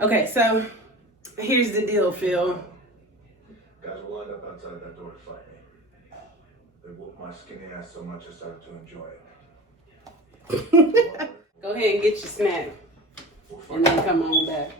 Okay, so here's the deal, Phil. Guys will lined up outside that door to fight me. They whooped my skinny ass so much I started to enjoy it. Go ahead and get your snack. And then come on back.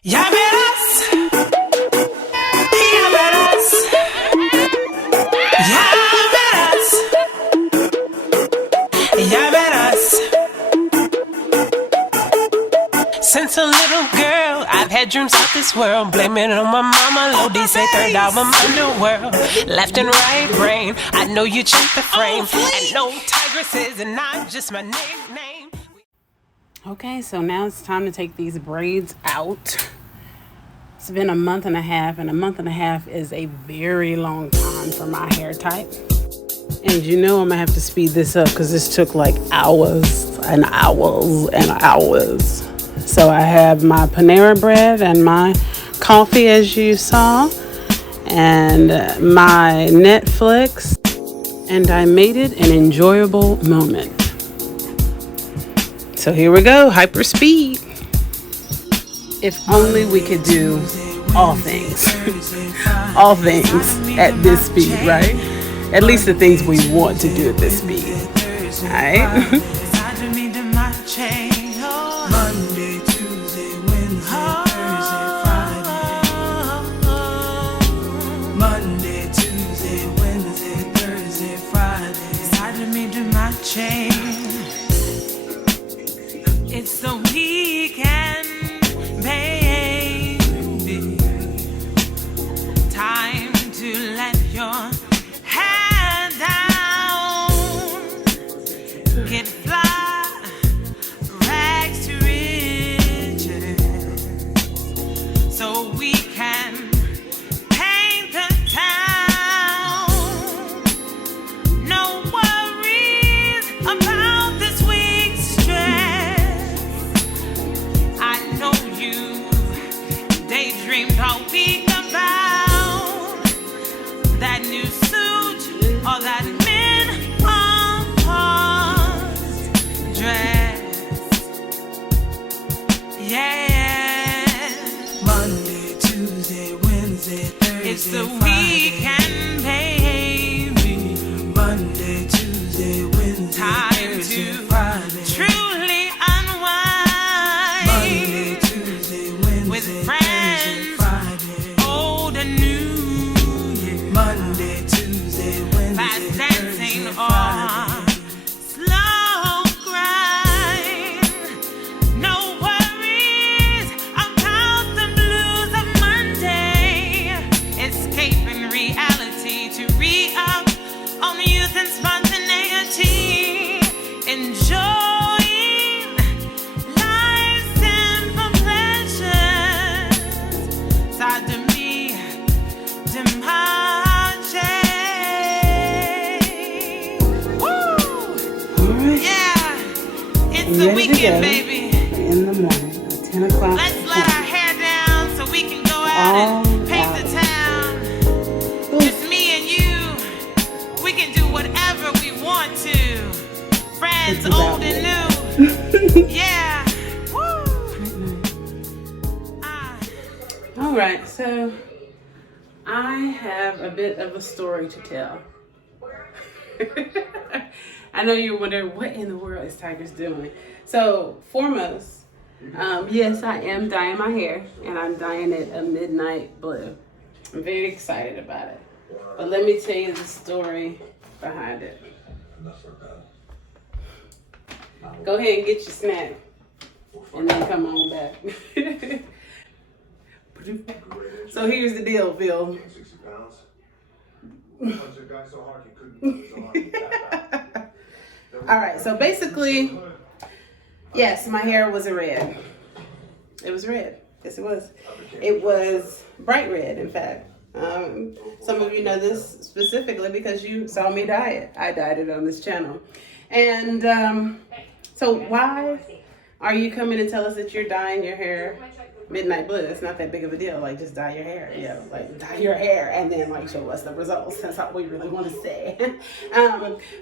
Ya verás, ya verás, ya verás, ya verás. Since a little girl, I've had dreams of this world. Blame it on my mama, Lodi say third album underworld. Left and right brain, I know you check the frame. And no tigress is not just my nickname. Okay, so now it's time to take these braids out. It's been a month and a half, and a month and a half is a very long time for my hair type. And you know I'm gonna have to speed this up because this took like hours and hours and hours. So I have my Panera bread and my coffee, as you saw, and my Netflix, and I made it an enjoyable moment. So here we go, hyper speed. If only we could do all things at this speed, right? At least the things we want to do at this speed, all right? Monday, Tuesday, Wednesday, Thursday, Friday. Monday, Tuesday, Wednesday, Thursday, Friday. It's hard to me do my chain. It's the weekend, baby. Time to let your head down. Get fly, rags to riches, so we can paint the town. No worries about this week's stress. I know you daydreamed all week about that new suit or that yeah. Monday, Tuesday, Wednesday, Thursday, it's the weekend, baby. Monday, Tuesday, Wednesday, time Thursday, to Friday. Truly unwind. Monday, Tuesday, Wednesday, with friends, Thursday, Friday. Old and new, yeah. Monday, Tuesday, Wednesday, fast dancing, Thursday, Friday. The weekend, baby. In the morning, at 10 o'clock. Let's let our hair down so we can go out and paint the town. Just me and you. We can do whatever we want to. Friends old and new. Yeah. Woo. All right, so I have a bit of a story to tell. I know you're wondering, what in the world is Tigress doing? So, foremost, yes, I am dyeing my hair, and I'm dyeing it a midnight blue. I'm very excited about it. But let me tell you the story behind it. Go ahead and get your snack, and then come on back. So here's the deal, Phil. 60 pounds. Punch a guy so hard he couldn't. All right, so basically, yes, my hair was a red. It was red. Yes, it was. It was bright red, in fact. Some of you know this specifically because you saw me dye it. I dyed it on this channel. And so why Are you coming to tell us that you're dyeing your hair midnight blue? It's not that big of a deal. Like, just dye your hair. Yeah, like dye your hair and then like show us the results. That's all we really want to say.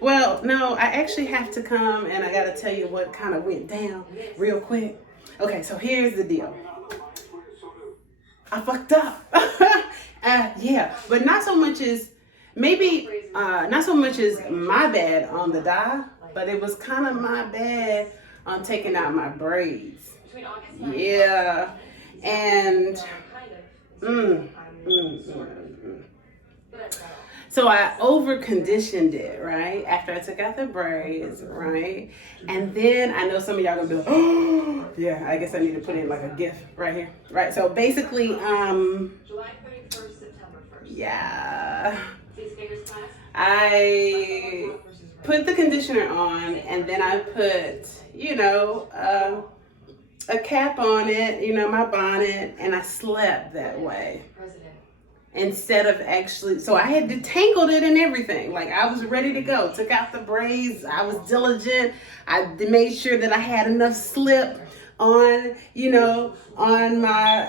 Well, no, I actually have to come and I got to tell you what kind of went down real quick. Okay, so here's the deal. I fucked up. Yeah, but not so much as maybe not so much as my bad on the dye, but it was kind of my bad on taking out my braids. Yeah, and so I over conditioned it, right? After I took out the braids, right? And then I know some of y'all gonna be like, oh, yeah, I guess I need to put in like a GIF right here, right? So basically, July 31st, September 1st. Yeah. I put the conditioner on and then I put, you know, a cap on it, you know, my bonnet, and I slept that way. Instead of actually, so I had detangled it and everything. Like I was ready to go. Took out the braids. I was diligent. I made sure that I had enough slip on, you know, on my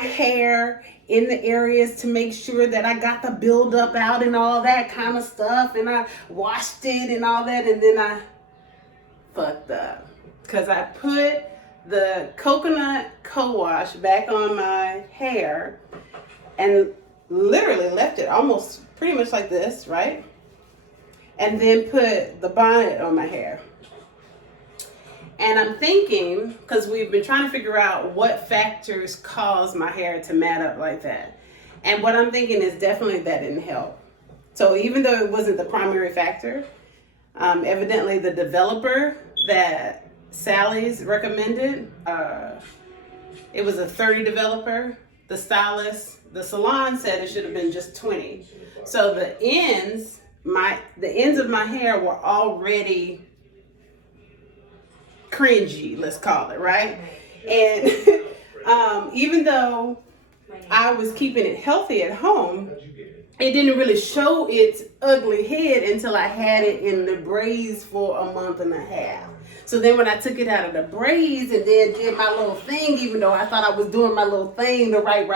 hair in the areas to make sure that I got the buildup out and all that kind of stuff. And I washed it and all that. And then I fucked up because I put the coconut co-wash back on my hair and literally left it almost pretty much like this, right? And then put the bonnet on my hair. And I'm thinking, because we've been trying to figure out what factors cause my hair to mat up like that. And what I'm thinking is definitely that didn't help. So even though it wasn't the primary factor, evidently the developer that Sally's recommended, it was a 30 developer. The stylist, the salon said it should have been just 20. So the ends of my hair were already cringy, let's call it, right? And even though I was keeping it healthy at home, it didn't really show its ugly head until I had it in the braids for a month and a half. So then when I took it out of the braids and then did my little thing, even though I thought I was doing my little thing the right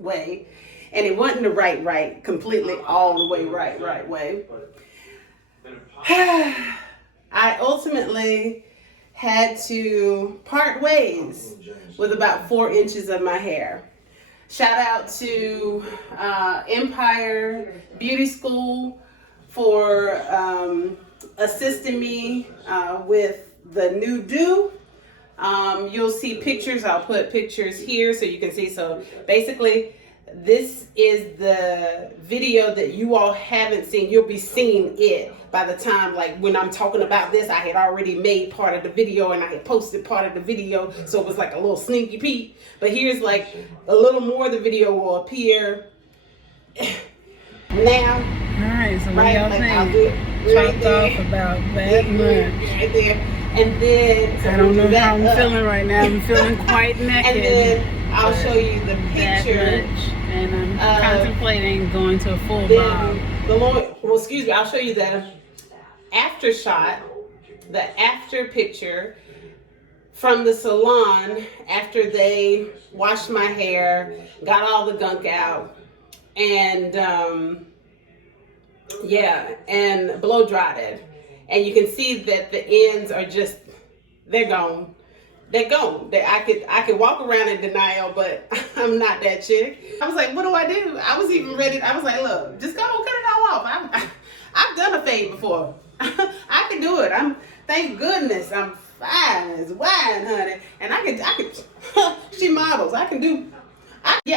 way, and it wasn't the right, completely all the way right way, I ultimately had to part ways with about 4 inches of my hair. Shout out to Empire Beauty School for assisting me with the new do. You'll see pictures. I'll put pictures here so you can see. So basically, this is the video that you all haven't seen. You'll be seeing it by the time, like when I'm talking about this, I had already made part of the video and I had posted part of the video. So it was like a little sneaky peek. But here's like a little more of the video will appear now. All right, so what right, y'all like think? Chopped off about that much. Right there. And then I don't know how I'm feeling right now. I'm feeling quite naked. And then I'll show you the picture. And I'm contemplating going to a full bob. I'll show you the after shot, the after picture from the salon after they washed my hair, got all the gunk out, and and blow dried it. And you can see that the ends are just, they're gone. They're gone. I could walk around in denial, but I'm not that chick. I was like, what do I do? I was even ready. I was like, look, just go cut it all off. I've done a fade before. I can do it. Thank goodness, I'm fine as wine, honey. And I could. She models. I can do it,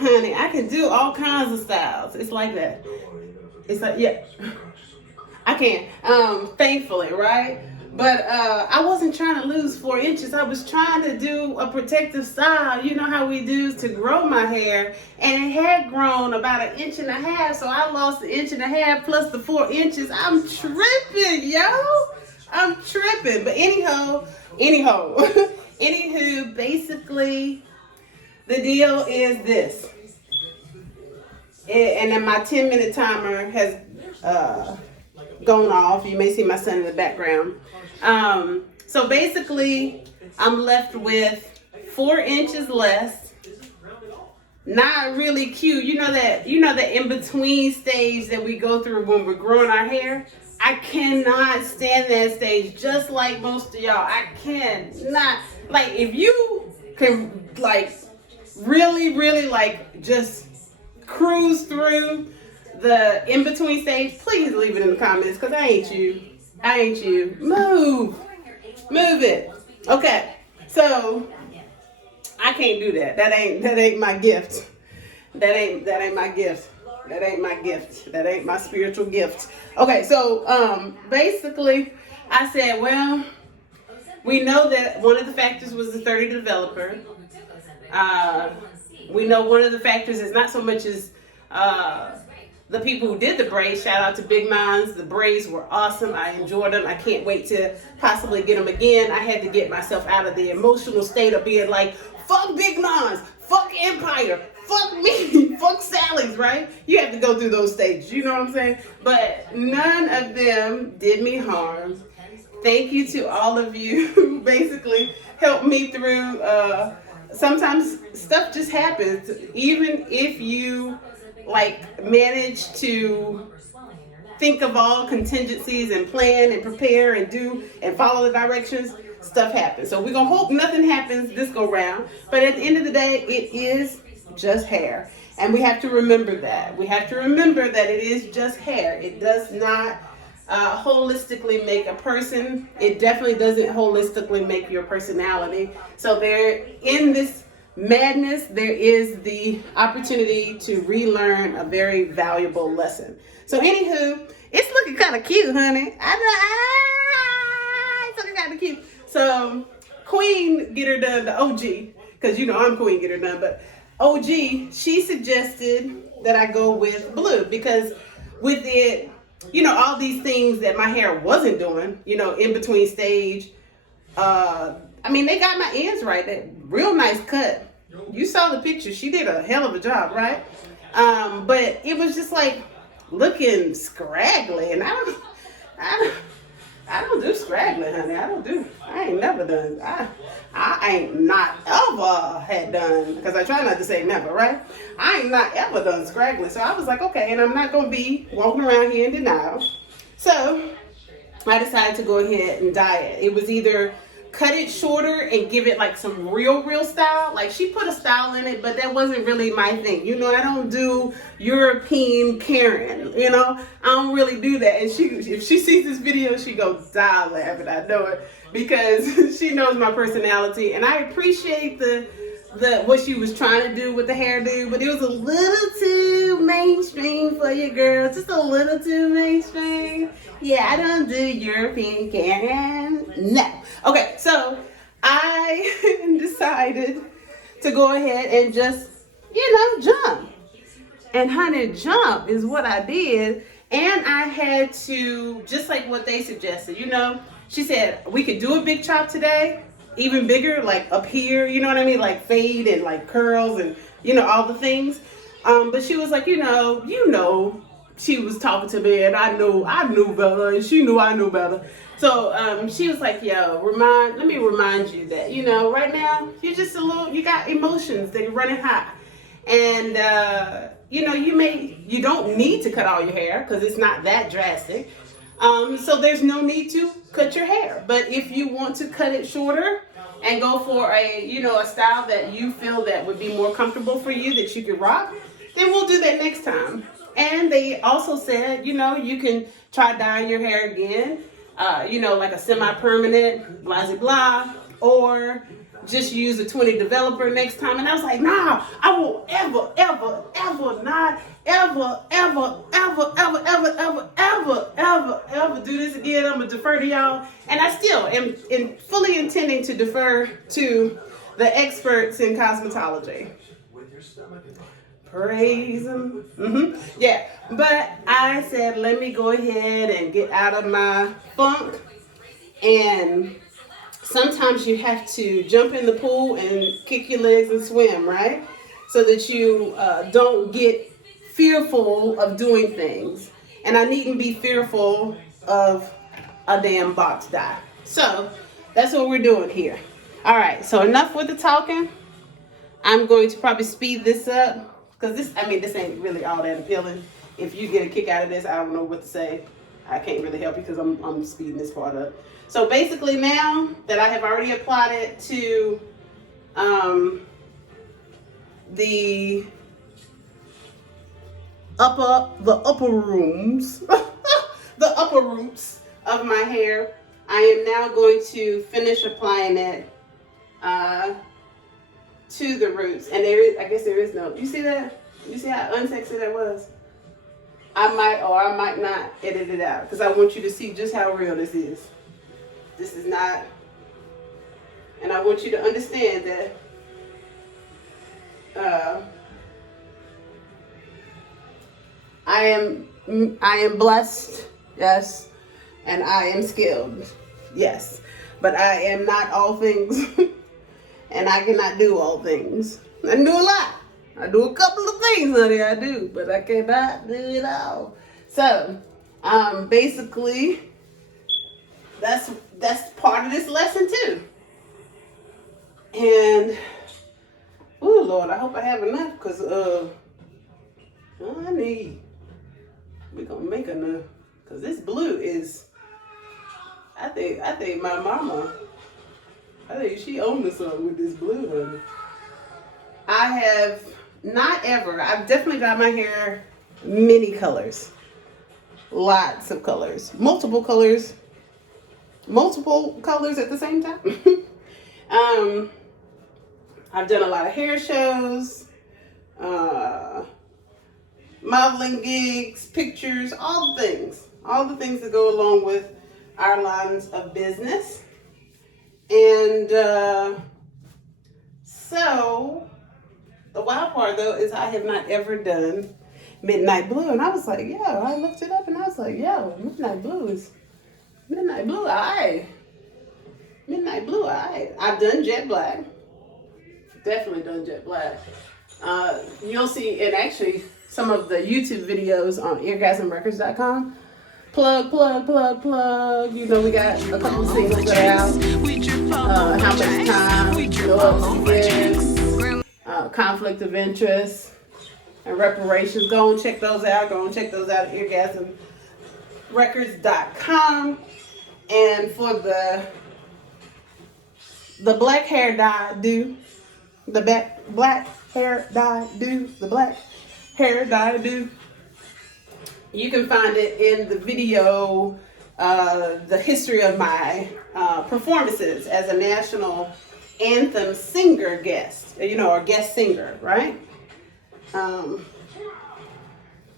honey. I can do all kinds of styles. It's like that. It's like, yeah, I can. Thankfully, right? But I wasn't trying to lose 4 inches. I was trying to do a protective style. You know how we do to grow my hair. And it had grown about 1.5 inches. So I lost 1.5 inches plus the 4 inches. I'm tripping, yo. I'm tripping. But anyhow, anywho, basically, the deal is this. And then my 10-minute timer has gone off. You may see my son in the background. So basically, I'm left with 4 inches less. Not really cute. You know that in between stage that we go through when we're growing our hair. I cannot stand that stage, just like most of y'all. I cannot. Like, if you can, like, really, like, just cruise through the in-between stage, please leave it in the comments, because I ain't you. Move it. Okay, so I can't do that. That ain't my gift. That ain't my gift. That ain't my gift. That ain't my spiritual gift. Okay, so basically I said, well, we know that one of the factors was the 30 developer. We know one of the factors is not so much as the people who did the braids. Shout out to Big Minds. The braids were awesome. I enjoyed them. I can't wait to possibly get them again. I had to get myself out of the emotional state of being like, fuck Big Minds, fuck Empire, fuck me, fuck Sally's, right? You have to go through those stages, you know what I'm saying? But none of them did me harm. Thank you to all of you who basically helped me through. Sometimes stuff just happens. Even if you like manage to think of all contingencies and plan and prepare and do and follow the directions, stuff happens. So we're gonna hope nothing happens this go round. But at the end of the day, it is just hair. And we have to remember that. We have to remember that it is just hair. It does not holistically make a person. It definitely doesn't holistically make your personality. So there, in this madness, there is the opportunity to relearn a very valuable lesson. So anywho, it's looking kind of cute, honey. It's looking kind of cute. So Queen Get Her Done, the OG, because you know I'm Queen Get Her Done, but OG, she suggested that I go with blue because with it, you know, all these things that my hair wasn't doing, you know, in between stage. I mean, they got my ends right. That real nice cut. You saw the picture. She did a hell of a job, right? But it was just like looking scraggly, and I don't do scraggly, honey. I ain't never done. I ain't not ever had done, because I try not to say never, right? I ain't not ever done scraggly. So I was like, okay, and I'm not going to be walking around here in denial. So I decided to go ahead and dye it. It was either cut it shorter and give it like some real style. Like she put a style in it, but that wasn't really my thing. You know, I don't do European Karen, you know, I don't really do that. And if she sees this video, she goes die laughing. I know it because she knows my personality, and I appreciate the what she was trying to do with the hairdo, but it was a little too mainstream for you, girl. Just a little too mainstream. Yeah, I don't do European Karen. No. Okay, so I decided to go ahead and just, you know, jump. And honey, jump is what I did. And I had to, just like what they suggested, you know, she said we could do a big chop today, even bigger, like up here, you know what I mean? Like fade and like curls and, you know, all the things. But she was like, you know, she was talking to me and I knew better and she knew I knew better. So she was like, yo, let me remind you that, you know, right now you're just you got emotions that are running high. And, you know, you don't need to cut all your hair because it's not that drastic. So there's no need to cut your hair. But if you want to cut it shorter and go for a style that you feel that would be more comfortable for you, that you could rock, then we'll do that next time. And they also said, you know, you can try dyeing your hair again, you know, like a semi-permanent, blah, blah, blah, or just use a 20 developer next time. And I was like, nah, I won't ever do this again. I'm gonna defer to y'all. And I still am fully intending to defer to the experts in cosmetology. Praise them. Yeah, but I said, let me go ahead and get out of my funk. And sometimes you have to jump in the pool and kick your legs and swim, right? So that you don't get fearful of doing things. And I needn't be fearful of a damn box dye. So that's what we're doing here. All right, so enough with the talking. I'm going to probably speed this up because this ain't really all that appealing. If you get a kick out of this, I don't know what to say. I can't really help you because I'm speeding this part up. So basically, now that I have already applied it to the upper rooms, the upper roots of my hair, I am now going to finish applying it to the roots. And I guess there is no, you see that? You see how unsexy that was? I might or I might not edit it out because I want you to see just how real this is. This is not, and I want you to understand that I am blessed, yes, and I am skilled, yes, but I am not all things, and I cannot do all things. I can do a lot. I do a couple of things, honey, I do, but I cannot do it all. So, basically, that's part of this lesson too. And, oh Lord, I hope I have enough, because we're gonna make enough, because this blue is, I think my mama, I think she owned something with this blue, honey. I have not ever, I've definitely dyed my hair many colors. Lots of colors. Multiple colors at the same time. I've done a lot of hair shows, modeling gigs, pictures, all the things that go along with our lines of business. And so the wild part though is I have not ever done midnight blue, and I was like, yeah, I looked it up and I was like, yo, midnight blue, alright. Midnight blue, alright. I've done jet black. Definitely done jet black. You'll see in actually some of the YouTube videos on eargasmrecords.com. Plug. You know, we got a couple of singles that are out. How much time, conflict of interest, and reparations. Go and check those out. At eargasmrecords.com. And for the black hair dye do, the black hair dye do, you can find it in the video, the history of my performances as a national anthem singer guest, or guest singer, right?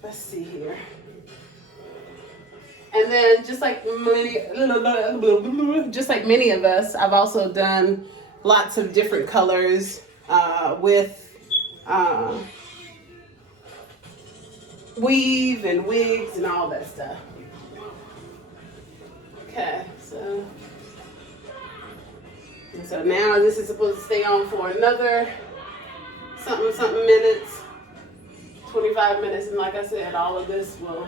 Let's see here. And then just like many of us, I've also done lots of different colors with weave and wigs and all that stuff. Okay, so now this is supposed to stay on for another something minutes, 25 minutes, and like I said, all of this will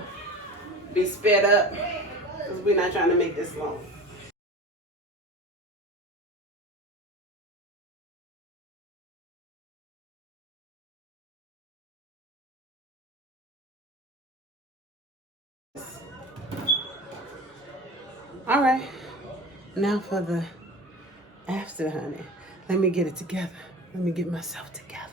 be sped up because we're not trying to make this long. All right, now for the after, honey. Let me get it together. Let me get myself together.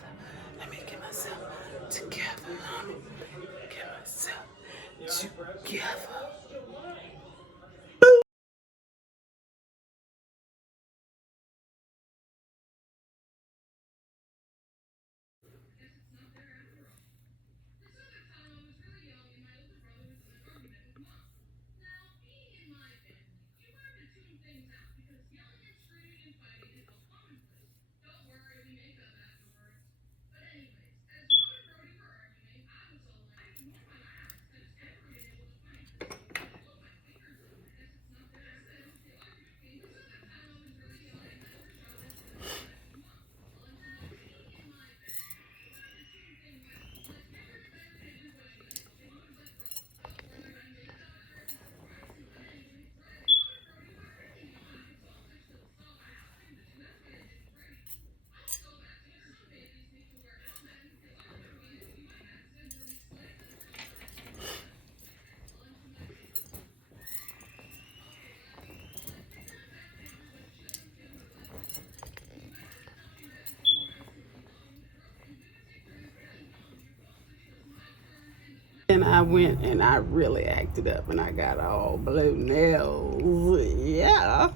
I went and I really acted up and I got all blue nails. Yeah.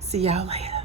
See y'all later.